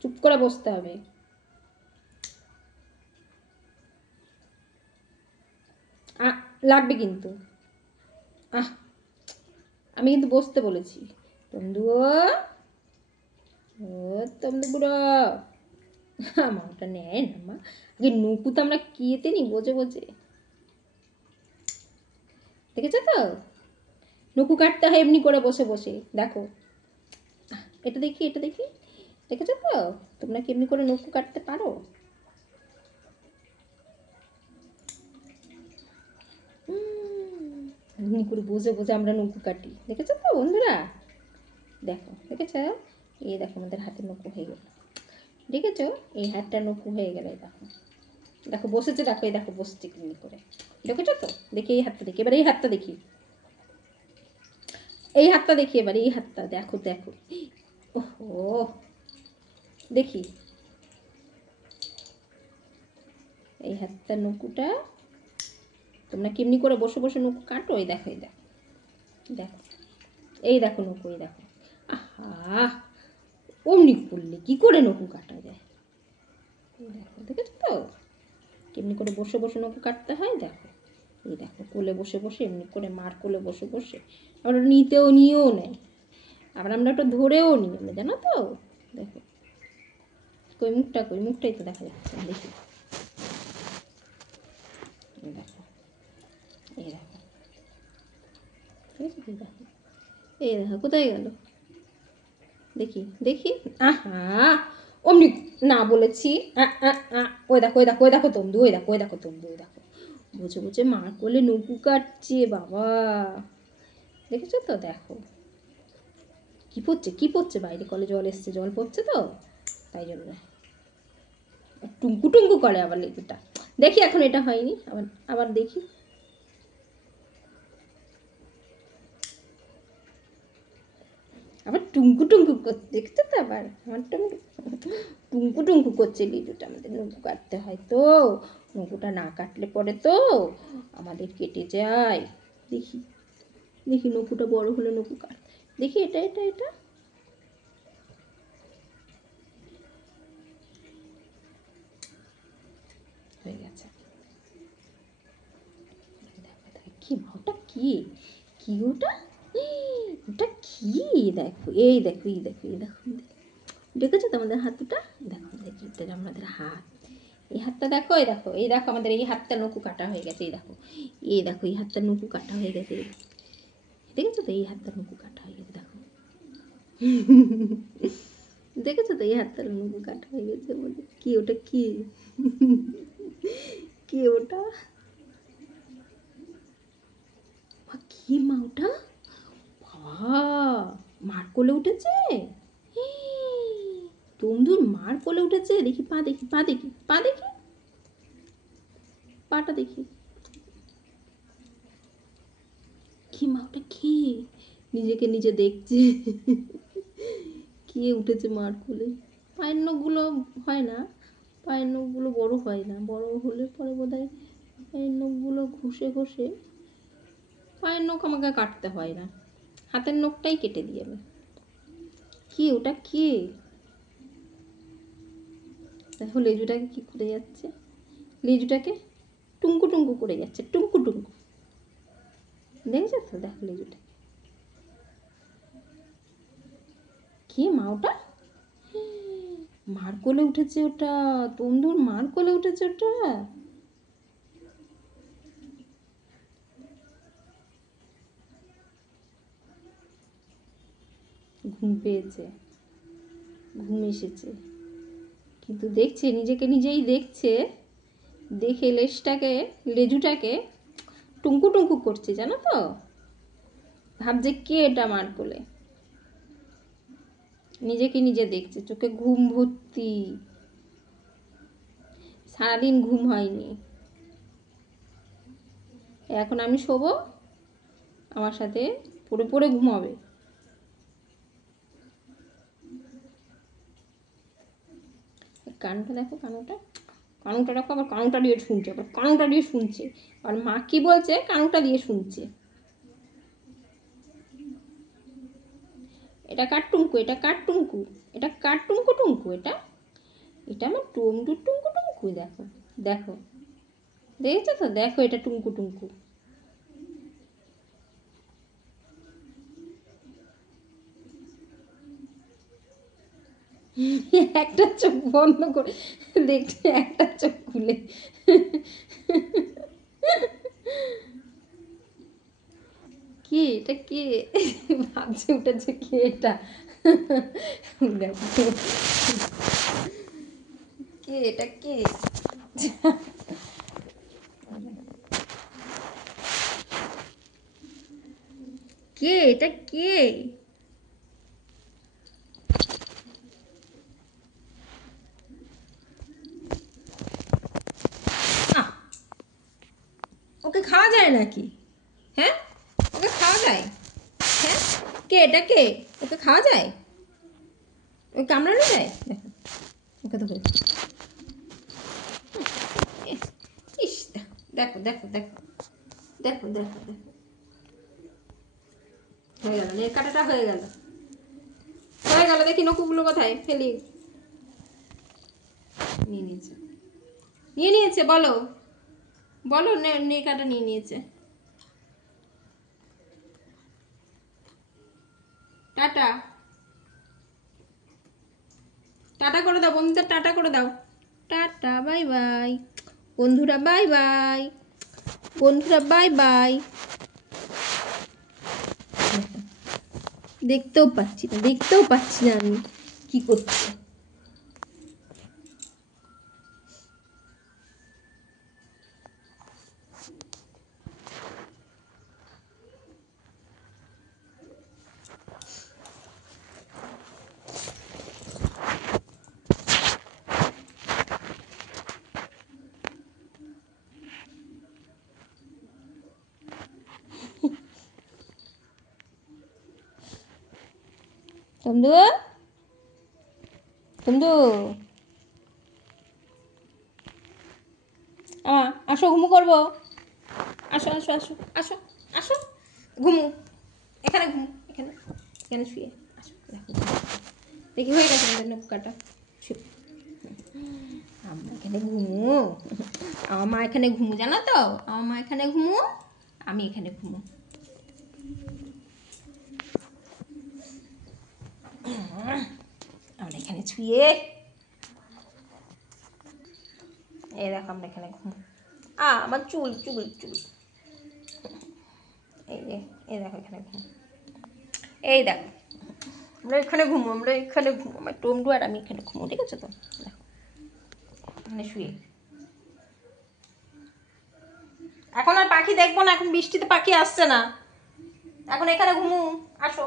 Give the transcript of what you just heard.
চুপ করে বসতে হবে। লাগবে কিন্তু। আমি কিন্তু বসতে বলেছি। তন্দু ও তন্দু বুড়ো মা ওটা নেয় না মা। আগে নুকু তো আমরা কিয়েতে নি বোঝে বোঝে। দেখেছো তো নুকু কাটতে হয় এমনি করে বসে বসে। দেখো এটা দেখি এটা দেখি। দেখেছো তো তোমরা কি এমনি করে নুকু কাটতে পারো? এমনি করে বসে বসে আমরা নুকু কাটি। দেখেছো তো বন্ধুরা? দেখো দেখেছ? এই দেখো আমাদের হাতে নুকু হয়ে গেল। দেখেছো এই হাতটা নুকু হয়ে গেল। দেখো দেখো বসেছে। দেখো এই দেখো বসছে কেমনি করে। দেখেছো তো? দেখি এই হাতটা দেখি। এবার এই হাতটা দেখি। এই হাতটা দেখি এবার। এই হাতটা দেখো দেখো। ওহো দেখি এই হাতটা নুকুটা তোমরা কেমনি করে বসে বসে নুকু কাটো। এই দেখো এই দেখো দেখো এই দেখো নুকু। এই দেখো আহা অমনি করলে কি করে নুকু কাটা যায়। দেখো দেখেছো তো কেমনি করে বসে বসে নুকু কাটতে হয়। দেখো এই দেখো কোলে বসে বসে এমনি করে মার কোলে বসে বসে আবার নিয়েও নেয়। আবার আমরা ওটা ধরেও নিই আমরা, জানো তো? দেখো কই মুখটাই তো দেখা যাচ্ছে। দেখি দেখো এই দেখো ঠিক আছে। দেখো এই দেখো কোথায় গেল দেখি দেখি। আহা অমনি না বলেছি। ওই দেখো ওই দেখো ওই দেখো তন্দু। ওই দেখো ওই দেখো তন্দু। ওই দেখো বুঝে বুঝে মার কোলে নুকু কাটছে বাবা। দেখেছো তো? দেখো কি পড়ছে বাইরে কলে জল এসছে। জল পড়ছে তো তাই জন্য টুঙ্কু টুঙ্কু করে আবার লেবুটা। দেখি এখন এটা হয়নি। আবার আবার দেখি। আবার টুঙ্কু টুঙ্কু করছে। দেখছো তো আবার আমার টুঙ্কু টুঙ্কু করছে লিজুটা। আমাদের নুকু কাটতে হয় তো। নুকুটা না কাটলে পরে তো আমাদের কেটে যায়। দেখি দেখি নুকুটা বড় হলে নুকু কাট। দেখি এটা এটা এটা হয়ে গেছে। কি ওটা কি কি ওটা ওটা কি? দেখো এই দেখো এই দেখো এই দেখো। দেখেছো তো আমাদের হাতটা? দেখো এটা আমাদের হাত। এই হাতটা দেখো। এই দেখো এই দেখো আমাদের এই হাতটা নুকু কাটা হয়ে গেছে। এই দেখো এই দেখো এই হাতটা নুকু কাটা হয়ে গেছে। দেখেছো তো এই হাতটা নুকু কাটা হয়ে গেছে। দেখো দেখেছো তো এই হাতটা নুকু কাটা হয়ে গেছে। কি ওটা কি কি ওটা কি মা ওটা মার কোলে উঠেছে। তন্দুর মার কোলে উঠেছে। দেখি পা দেখি পা দেখি পা দেখি পাটা দেখি। কি মা ওটা কি নিজেকে নিজে দেখছে। কে উঠেছে মার কোলে। পায়ের নখগুলো হয় না। পায়ের নখগুলো বড় হয় না। বড় হলে পরে বোধ হয় পায়ের নখগুলো ঘষে ঘষে। পায়ের নখ আমাকে কাটতে হয় না। হাতের নখটাই কেটে দিয়ে আমি। কি ওটা কি? দেখো লেজুটাকে কি করে যাচ্ছে। লেজুটাকে টুঙ্কু টুঙ্কু করে যাচ্ছে। টুঙ্কু টুঙ্কু দেখেছো তো? দেখো লেজুটা কি মা ওটা মার কোলে উঠেছে। ওটা তন্দুর মার কোলে উঠেছে ওটা। ঘুম পেয়েছে। ঘুম এসেছে কিন্তু দেখছে নিজেকে নিজেই দেখছে। দেখে লেজুটাকে টুঙ্কু টুঙ্কু করছে, জানো তো? ভাবছে কে এটা মার কোলে। নিজেকে নিজে দেখছে। চোখে ঘুম ভর্তি। সারাদিন ঘুম হয়নি। এখন আমি শোবো আমার সাথে পড়ে পড়ে ঘুমাবে। কানটা দেখো কানুটা দেখো। আবার কানুটা দিয়ে শুনছে। আবার কানুটা দিয়ে শুনছে। আর মা কি বলছে কানুটা দিয়ে শুনছে। এটা কার টুঙ্কু এটা কার টুঙ্কু এটা কার টুঙ্কু টুঙ্কু এটা এটা আমার টুমটু টুঙ্কু টুঙ্কু, দেখো দেখো, দেখেছো তো, দেখো এটা টুঙ্কু টুঙ্কু। একটা চোখ বন্ধ করে দেখছে, একটা চোখ খুলে। কে এটা, কে ভাবছে উঠেছে, কে এটা? দেখো কে এটা, কে? কে এটা, কে? আহ, ওকে খাওয়া যায় নাকি? হ্যাঁ, ওকে খাওয়া যায়? হ্যাঁ, কে এটা, কে? ওকে খাওয়া যায়? ওকে কামড়ানো যায়? দেখো, ওকে তো ইস, দেখো দেখো দেখো দেখো দেখো দেখো, হয়ে গেল, নেল কাটাটা হয়ে গেল, হয়ে গেল। দেখি নকুগুলো কোথায় ফেলি। নিয়ে নিয়েছে, নিয়ে নিয়েছে, বলো বলো, নেল কাটা নিয়ে নিয়েছে। টাটা, টাটা করে দাও বন্ধুদের, টাটা করে দাও। টাটা, বাই বাই বন্ধুরা, বাই বাই বন্ধুরা, বাই বাই। দেখতেও পাচ্ছি না, দেখতেও পাচ্ছি না আমি কি করছি। তমদু, তমদু, আসো ঘুমু করবো, আসো আসো আসো আসো আসো, ঘুমু, এখানে ঘুমু, এখানে, এখানে শুয়ে আসো। দেখো, দেখি হয়ে গেছে আমাদের নখ কাটা। আমরা এখানে ঘুমু, আমার মা এখানে ঘুমু, জানো তো, আমার মা এখানে ঘুমু, আমি এখানে ঘুমু। আমরা এখানে শুয়ে, এই দেখো আমরা এখানে ঘুমু। আমার চুল চুল চুল, এই যে, এই দেখো এখানে ঘুমু, এই দেখো আমরা এখানে ঘুমো, আমরা এখানে ঘুমো, আমার টমডু আর আমি এখানে ঘুমো, ঠিক আছে তো? দেখো এখানে শুয়ে। এখন আর পাখি দেখবো না, এখন বৃষ্টিতে পাখি আসছে না, এখন এখানে ঘুমু, আসো।